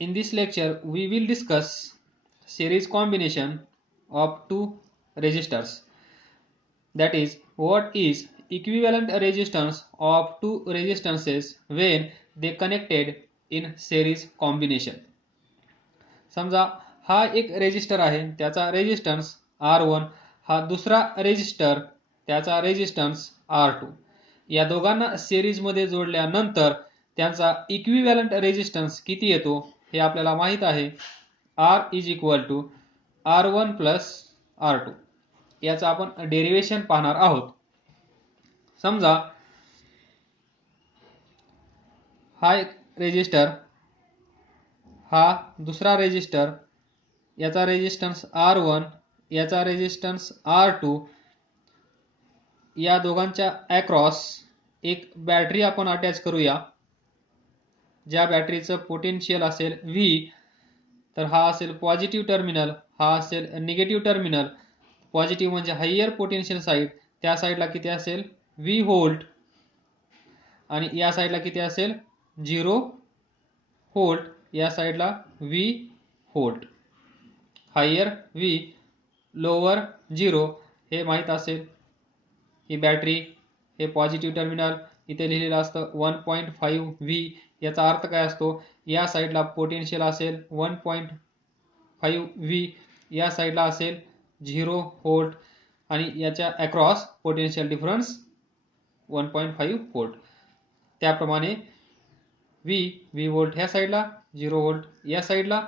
In this lecture, we will discuss series combination of two resistors. That is, what is equivalent resistance of two resistances when they connected in series combination. समजा हा एक resistor आहे, त्याचा resistance R1, हा दुसरा resistor त्याचा resistance R2. या दोघांना सिरीजमध्ये जोडल्यानंतर त्यांचा इक्विव्हॅलंट रेजिस्टन्स किती येतो हे आपल्याला माहित आहे. R is equal to R1 plus R2. याचा आपण डेरिवेशन पाहणार आहोत. समजा हा एक रेजिस्टर, हा दुसरा रेजिस्टर, याचा रेजिस्टन्स R1, याचा रेजिस्टन्स R2. या दोघांच्या अक्रॉस एक बॅटरी आपण अटॅच करूया, ज्या बॅटरीचं पोटेन्शियल असेल V. तर हा असेल पॉझिटिव्ह टर्मिनल, हा असेल निगेटिव्ह टर्मिनल. पॉझिटिव्ह म्हणजे हायर पोटेन्शियल साईड, त्या साईडला किती असेल V व्होल्ट, आणि या साईडला किती असेल 0 व्होल्ट, या साईडला V volt. Higher V, lower 0 हे माहित असेल. ही बॅटरी, हे पॉझिटिव्ह टर्मिनल, इथे लिहिलेलं असतं 1.5 V. याचा अर्थ काय असतो, या साईडला पोटेन्शियल असेल 1.5 V, या साईडला असेल 0 व्होल्ट, आणि याच्या अक्रॉस पोटेन्शियल डिफरन्स 1.5 व्होल्ट. त्याप्रमाणे V व्होल्ट ह्या साईडला, 0 व्होल्ट या साईडला.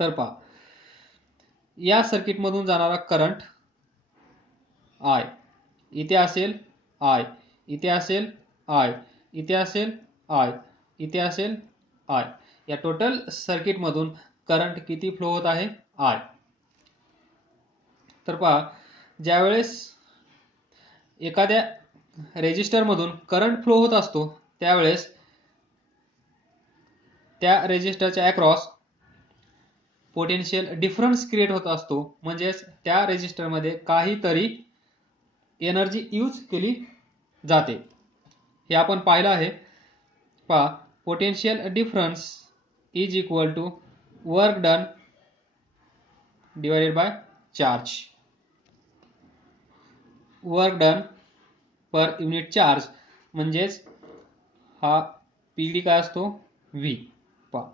तर पहा, या सर्किटमधून जाणारा करंट I, इथे असेल I, इथे असेल I, इथे असेल I, इथे असेल I. या टोटल सर्किटमधून करंट किती फ्लो होत आहे I. तर पहा, ज्यावेळेस एखाद्या रेजिस्टरमधून करंट फ्लो होत असतो त्यावेळेस त्या रेजिस्टरच्या अक्रॉस पोटेन्शियल डिफरन्स क्रिएट होत असतो. म्हणजेच त्या रेजिस्टरमध्ये काहीतरी एनर्जी यूज केली जाते, हे आपण पाहिलं आहे. पहा, potential difference is equal to work done divided by charge. Work done per unit charge म्हणजेच हा पीडी काय असतो V. पहा,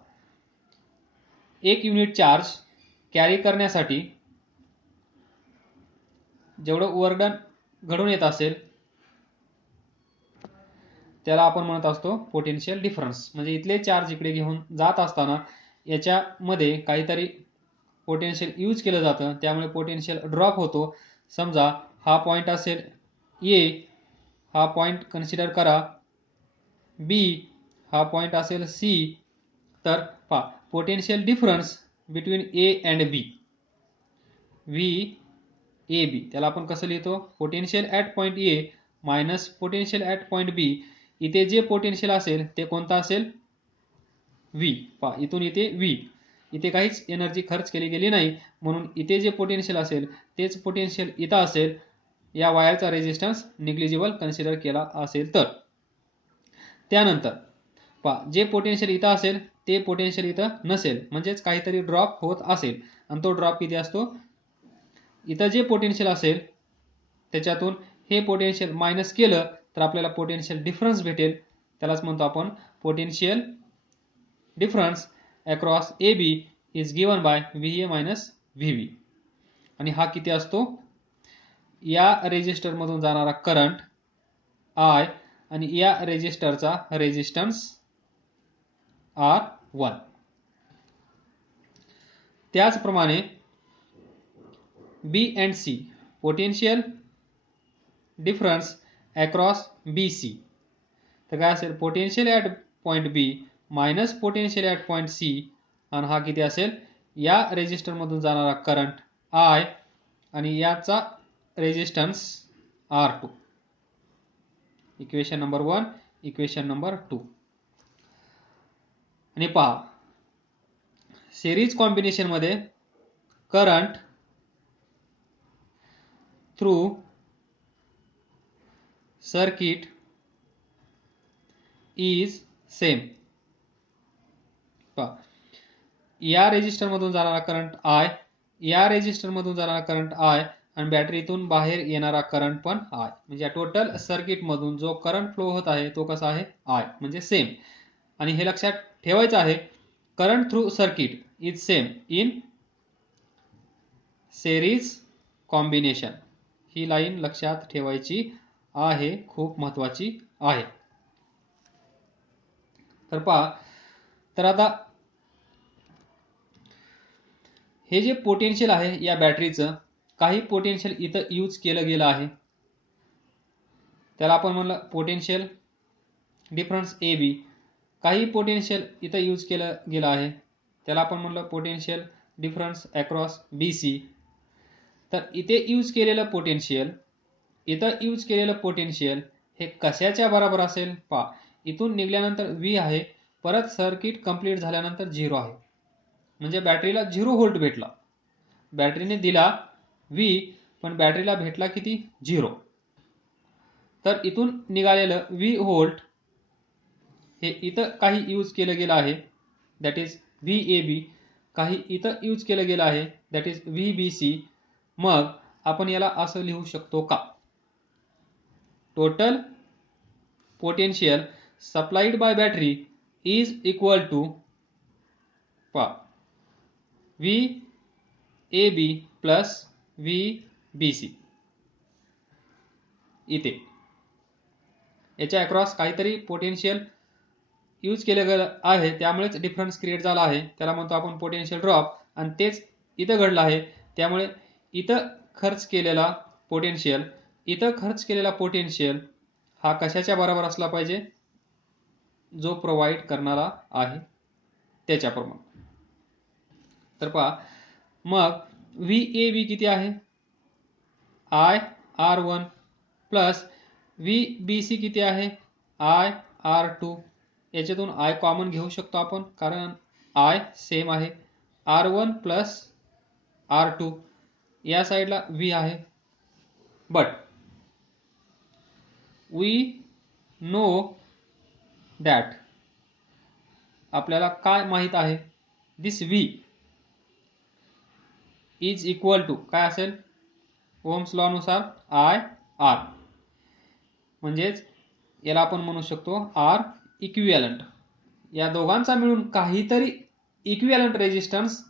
एक युनिट चार्ज कॅरी करण्यासाठी जेवढं वर्क डन घडून येत असेल त्याला आपण म्हणत असतो पोटेन्शियल डिफरन्स. म्हणजे इथले चार्ज इकडे घेऊन जात असताना याच्यामध्ये काहीतरी पोटेन्शियल यूज केलं जातं, त्यामुळे पोटेन्शियल ड्रॉप होतो. समजा हा पॉइंट असेल A, हा पॉइंट कन्सिडर करा B, हा पॉइंट असेल C. तर पहा, potential difference between A and B, VAB, त्याला आपण कसं लिहितो, potential at point A minus potential at point B. इथे जे पोटेन्शियल असेल ते कोणतं असेल V. पहा, इथून इथे V, इथे काहीच एनर्जी खर्च केली गेली नाही, म्हणून इथे जे पोटेन्शियल असेल तेच पोटेन्शियल इथं असेल. या वायरचा रेजिस्टन्स निग्लिजिबल कन्सिडर केला असेल तर. त्यानंतर पहा, जे पोटेन्शियल इथं असेल ते पोटेन्शियल इथं नसेल, म्हणजेच काहीतरी ड्रॉप होत असेल, आणि तो ड्रॉप किती असतो, इथं जे पोटेन्शियल असेल त्याच्यातून हे पोटेन्शियल मायनस केलं तर आपल्याला पोटेन्शियल डिफरन्स भेटेल. त्यालाच म्हणतो आपण potential difference across AB is given by VA minus VB. आणि हा किती असतो, या रेजिस्टरमधून जाणारा करंट I आणि या रेजिस्टरचा रेजिस्टन्स R1. त्याचप्रमाणे B and C, potential difference across BC. तर काय असेल, potential at point B minus potential at point C, आणि हा किती असेल, या रेजिस्टरमधून जाणारा करंट I आणि याचा resistance R2. Equation number 1, equation number 2. आणि पहा, सिरीज कॉम्बिनेशन मध्ये current through circuit is same. पहा, या रेजिस्टर मधून जाणारा करंट आय, या रेजिस्टर मधून जाणारा करंट आय आणि बॅटरीतून बाहेर येणारा करंट पण आय. म्हणजे टोटल सर्किट मधून जो करंट फ्लो होत आहे तो कसा आहे, आय, म्हणजे सेम. आणि हे लक्षात ठेवायचं आहे, current through circuit is same in series combination. He line लक्षात ठेवायची आहे, खूप महत्वाची आहे. तर पहा, तर आता हे जे पोटेन्शियल आहे या बॅटरीचं, काही पोटेन्शियल इथं यूज केलं गेलं आहे, त्याला आपण म्हणलं पोटेन्शियल डिफरन्स ए बी. काही पोटेन्शियल इथं यूज केलं गेलं आहे, त्याला आपण म्हणलं potential difference across B C. तर इथे यूज केलेलं पोटेन्शियल, इथं यूज केलेलं पोटेन्शियल हे कशाच्या बरोबर असेल, पहा, इथून निघाल्यानंतर व्ही आहे, परत सर्किट कंप्लीट झाल्यानंतर 0 आहे, म्हणजे बॅटरीला 0 व्होल्ट भेटला. बॅटरीने दिला व्ही, पण बॅटरीला भेटला किती, 0. तर इथून निघालेलं व्ही व्होल्ट हे इथं काही यूज केलं गेलं आहे, that is V A B. काही इथं यूज केलं गेलं आहे, that is V B C. मग आपण याला असं लिहू शकतो का, total potential supplied by battery is equal to V A B plus V B C. इथे याच्या अक्रॉस काहीतरी पोटेन्शियल यूज केलं गेलं आहे, त्यामुळेच डिफरन्स क्रिएट झाला आहे, त्याला म्हणतो आपण पोटेन्शियल ड्रॉप. आणि तेच इथं घडलं आहे, त्यामुळे इथं खर्च केलेला पोटेन्शियल, इथं खर्च केलेला पोटेन्शियल हा कशाच्या बरोबर असला पाहिजे, जो प्रोव्हाइड करणारा आहे त्याच्याप्रमाणे. तर पहा, मग व्ही ए बी किती आहे, I R one plus V B C किती आहे, आय आर टू. याच्यातून आय कॉमन घेऊ शकतो आपण, कारण आय सेम आहे. R one plus R two, या साईडला व्ही आहे. बट वी नो दॅट, आपल्याला काय माहित आहे, दिस व्ही इज इक्वल टू काय असेल, ओम्स लॉ नुसार आय आर. म्हणजेच याला आपण म्हणू शकतो आर इक्विव्हॅलंट. या दोघांचा मिळून काहीतरी इक्विव्हॅलंट रेजिस्टन्स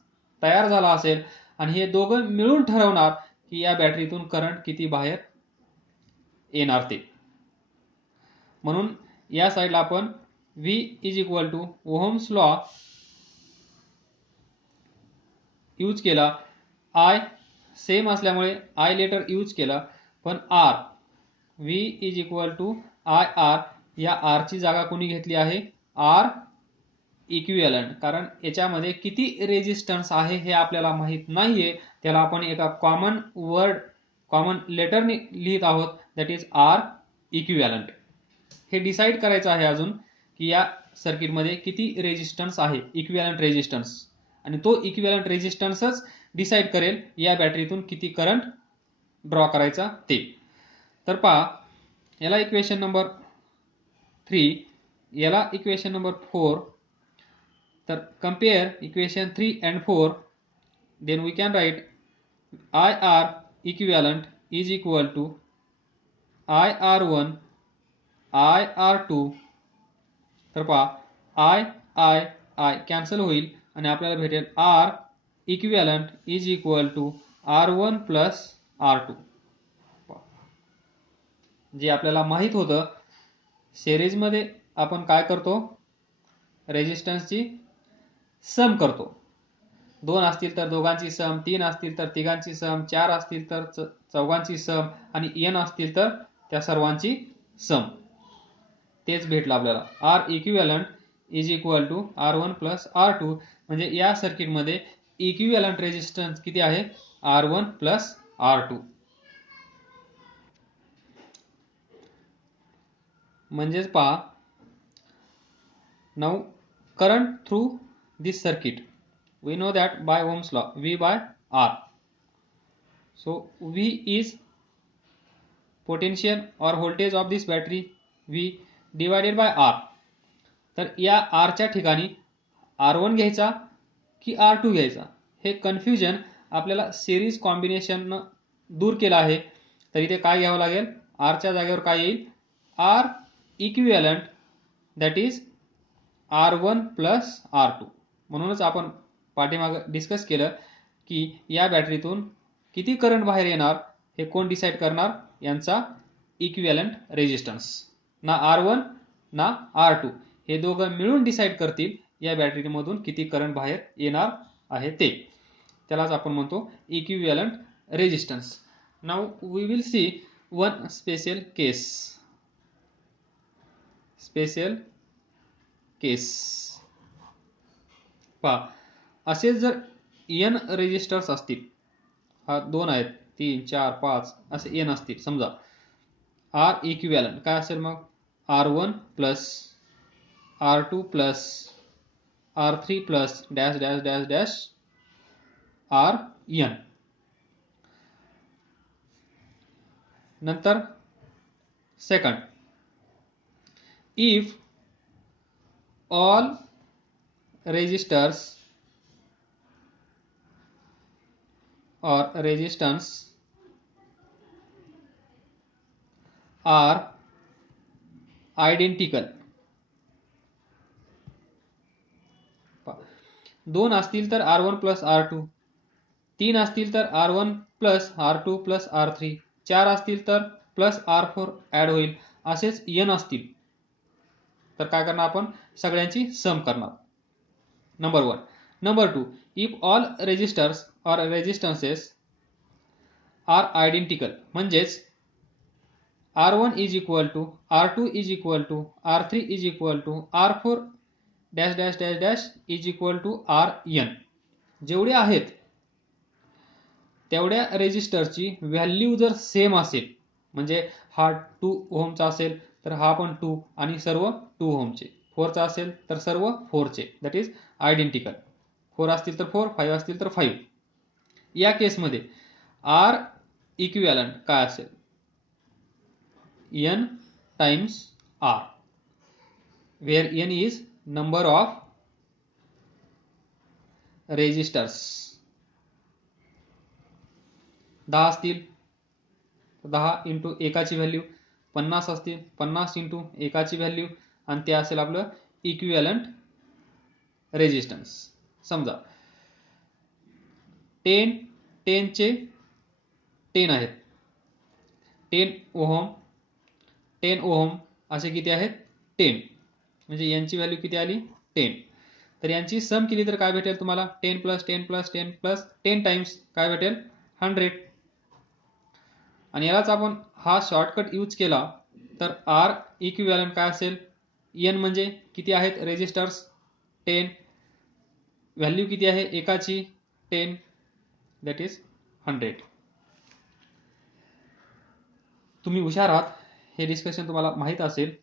तयार झाला असेल, आणि हे दोघं मिळून ठरवणार की या बॅटरीतून करंट किती बाहेर येणार ते. म्हणून या साईडला आपण V is equal to ohm's law use केला. आय सेम असल्यामुळे आय लेटर यूज केला, पण R, V is equal to I R, या आर ची जागा कोणी घेतली आहे, आर इक्विव्हॅलंट. कारण याच्यामध्ये किती रेजिस्टन्स आहे हे आपल्याला माहित नाहीये, त्याला आपण एका कॉमन वर्ड, कॉमन लेटरने लिहित आहोत, दॅट इज आर इक्विव्हॅलंट. हे डिसाईड करायचं आहे अजून की या सर्किटमध्ये किती रेजिस्टन्स आहे, इक्विव्हॅलंट रेजिस्टन्स, आणि तो इक्विव्हॅलंट रेजिस्टन्सच डिसाईड करेल या बॅटरीतून किती करंट ड्रॉ करायचा ते. तर पहा, याला इक्वेशन नंबर 3, याला इक्वेशन नंबर 4. तर compare equation 3 and 4, then we can write IR equivalent is equal to IR1 IR2. तर पहा, I कॅन्सल होईल आणि आपल्याला भेटेल R equivalent is equal to R1 plus R2. जे आपल्याला माहित होतं, सिरीजमध्ये आपण काय करतो, रेजिस्टन्सची सम करतो. 2 असतील तर दोघांची सम, 3 असतील तर तिघांची सम, 4 असतील तर चौघांची सम, आणि n असतील तर त्या सर्वांची सम. तेच भेटलं आपल्याला, R equivalent is equal to R1 plus R2. म्हणजे या सर्किटमध्ये इक्विव्हॅलंट रेजिस्टन्स किती आहे, R1 प्लस R2. म्हणजेच पहा, now current through this circuit, we know that by Ohm's law, V by R. So V is potential or voltage of this battery, V divided by R. तर या R च्या ठिकाणी R1 घ्यायचा की R2 घ्यायचा, हे कन्फ्युजन आपल्याला series combination दूर केलं आहे. तर इथे काय घ्यावं लागेल, आरच्या जागेवर काय येईल, R equivalent that is R1 plus R2. म्हणूनच आपण पाठीमागं डिस्कस केलं की या बॅटरीतून किती करंट बाहेर येणार हे कोण डिसाईड करणार, यांचा इक्विव्हॅलंट रेजिस्टन्स. ना R1 ना R2 हे दोघं मिळून डिसाईड करतील या बॅटरीमधून किती करंट बाहेर येणार आहे ते. त्यालाच आपण म्हणतो equivalent resistance. Now we will see one special case. पहा, असे जर n रेजिस्टर्स असतील, हा 2 आहेत, 3 4 5 असे n असतील समजा, R इक्विव्हॅलंट काय असेल मग, R1 plus R2 plus R3 plus dash dash dash dash Rn. नंतर second, if all resistors or resistance are identical. 2 असतील तर R1 प्लस R2, 3 असतील तर R1 plus R2 plus R3, 4 असतील तर प्लस R4 ॲड होईल, असेच n असतील तर काय करणार आपण, सगळ्यांची सम करणार. Number 1. Number 2, if all resistors or resistances are identical, म्हणजेच R1 is equal to R2 is equal to R3 is equal to R4 dash dash dash dash is equal to Rn. जेवढे आहेत तेवढ्या रेजिस्टरची value जर same असेल, म्हणजे हा 2 ओहमचा असेल तर हा पण 2 आणि सर्व 2 ओहमचे, 4 चा असेल तर सर्व 4 चे, दॅट इज आयडेंटिकल. 4 असतील तर 4, 5 असतील तर 5. या केसमध्ये R इक्विव्हॅलंट काय असेल, n times R, where n is number of resistors. 10 असतील 10 इंटू एकाची व्हॅल्यू, 50 असतील 50 इंटू एकाची व्हॅल्यू, आणि ते असेल आपलं इक्विव्हॅलंट रेजिस्टन्स. समजा 10 चे 10 आहेत, 10 ओहम 10 ओहम असे किती आहेत, 10, म्हणजे यांची व्हॅल्यू किती आली, 10. तर यांची सम केली तर काय भेटेल तुम्हाला, 10 प्लस 10 प्लस 10 प्लस 10 टाइम्स काय भेटेल, 100. आणि यालाच आपण हा शॉर्टकट यूज केला तर R इक्विव्हॅलंट काय असेल, n म्हणजे किती आहेत रेजिस्टर्स, 10, व्हॅल्यू किती आहे एकाची 10, दॅट इज 100. तुम्ही हुशार आहात, हे डिस्कशन तुम्हाला माहीत असेल,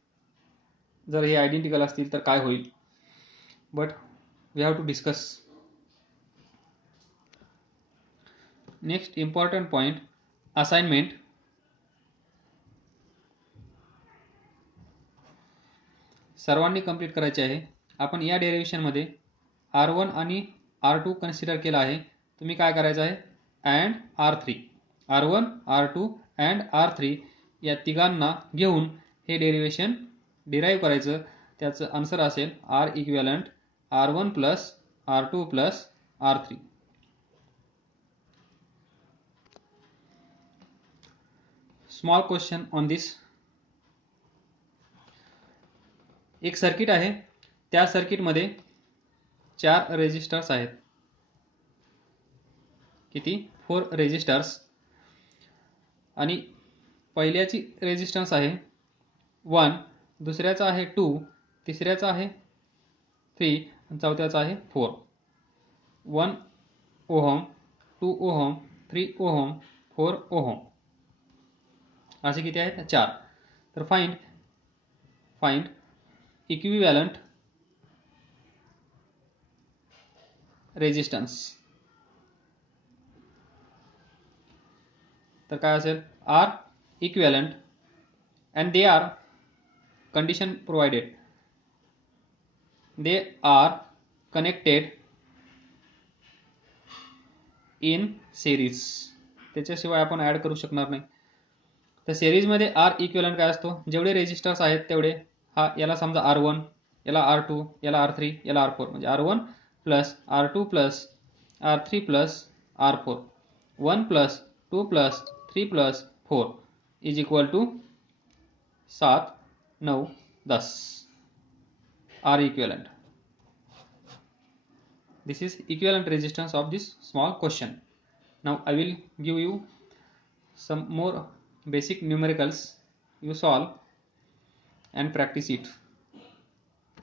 जर हे आयडेंटिकल असतील तर काय होईल, but we have to discuss. Next important point, assignment. सर्वांनी कंप्लीट करायचे आहे. आपण या डेरिव्हेशनमध्ये R1 आणि R2 कन्सिडर केला आहे. तुम्ही काय करायचं आहे, and R3, R1 R2 and R3 या तिघांना घेऊन हे डेरिव्हेशन डिराईव्ह करायचं. त्याचं आन्सर असेल R equivalent R1 plus R2 plus R3. Small question on this. एक सर्किट आहे, त्या सर्किटमध्ये 4 रेजिस्टर्स आहेत. किती, 4 रेजिस्टर्स. आणि पहिल्याची रेजिस्टन्स आहे 1, दुसऱ्याचा आहे 2, तिसऱ्याचा आहे 3 आणि चौथ्याचा आहे 4. 1 ओहम, 2 ओहम, 3 ओहम, 4 ओहम असे किती आहेत, 4. तर फाइंड इक्विव्हॅलंट रेजिस्टन्स. तर काय असेल, R equivalent and they are condition provided, they are connected in series, त्याच्याशिवाय आपण ॲड करू शकणार नाही. तर सिरीजमध्ये आर इक्विव्हॅलंट काय असतो, जेवढे रेजिस्टर्स आहेत तेवढे, याला समजा R1, याला R2, याला R3, याला R4, म्हणजे R1 plus R2 plus R3 plus R4, 1 plus 2 plus 3 plus 4 is equal to 7, 9, 10 R equivalent. This is equivalent resistance of this small question. Now I will give you some more basic numericals. You solve and practice it.